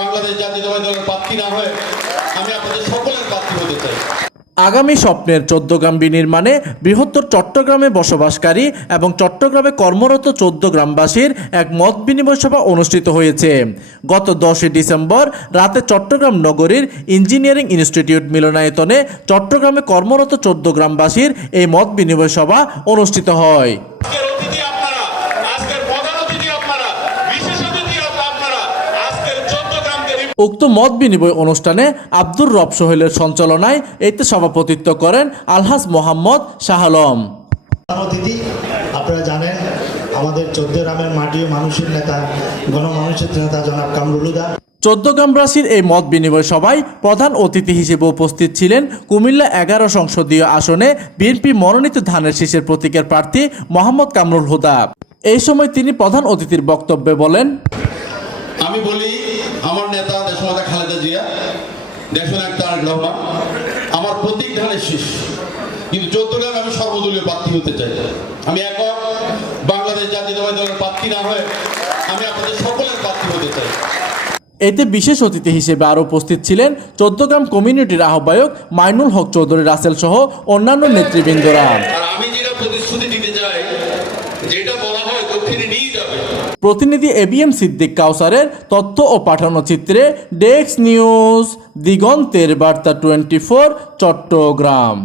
বাংলাদেশ জাতীয়তাবাদী দলের প্রার্থী না হয়ে আমি আপনাদের সকলের প্রার্থী হতে চাই। আগামী স্বপ্নের 14 গ্রাম বিনির্মাণে বৃহত্তর চট্টগ্রামে বসবাসকারী এবং চট্টগ্রামে কর্মরত 14 গ্রামবাসীর এক মত বিনিময় সভা অনুষ্ঠিত হয়েছে। গত 10 ডিসেম্বর রাতে চট্টগ্রাম নগরীর ইঞ্জিনিয়ারিং ইনস্টিটিউট মিলনায়তনে চট্টগ্রামে কর্মরত 14 গ্রামবাসীর এই মত বিনিময় সভা অনুষ্ঠিত হয়। উক্ত মত বিনিময় অনুষ্ঠানে আব্দুর রব সোহেলের সঞ্চালনায় এতে সভাপতিত্ব করেন আলহাজ মোহাম্মদ শাহ আলম। অতিথি আপনারা জানেন আমাদের 14 গ্রামের মাটি মানুষের নেতা গণমানুষের নেতা জনাব কামরুল হুদা। 14 গ্রামবাসীর এই মত বিনিময় সভায় প্রধান অতিথি হিসেবে উপস্থিত ছিলেন কুমিল্লা 11 সংসদীয় আসনে বিএনপি মনোনীত ধানের শীষের প্রতীকের প্রার্থী মোহাম্মদ কামরুল হুদা। এই সময় তিনি প্রধান অতিথির বক্তব্যে বলেন, আমি বলি আমার নেতা দেশনেতা খালেদা জিয়া, দেশনায়ক তারেক রহমান আমার প্রতীক ধানের শীষ, কিন্তু 14 গ্রামে আমি সর্বদলীয় প্রার্থী হতে চাই। আমি একক বাংলাদেশ জাতীয়তাবাদী দলের প্রার্থী না হয়ে আমি আপনাদের সকলের প্রার্থী হতে চাই। এতে বিশেষ অতিথি হিসেবে আরও উপস্থিত ছিলেন 14 গ্রাম কমিউনিটির আহ্বায়ক মাইনুল হক চৌধুরী রাসেল সহ অন্যান্য নেতৃবৃন্দরা। আমি যেটা প্রতিশ্রুতি দিতে চাই, যেটা বলা হয় দক্ষিণে নিয়ে যাবে। প্রতিনিধি এবিএম সিদ্দিক কাউসারের তথ্য ও পাঠানো চিত্রে ডেস্ক নিউজ, দিগন্তের বার্তা 24, চট্টগ্রাম।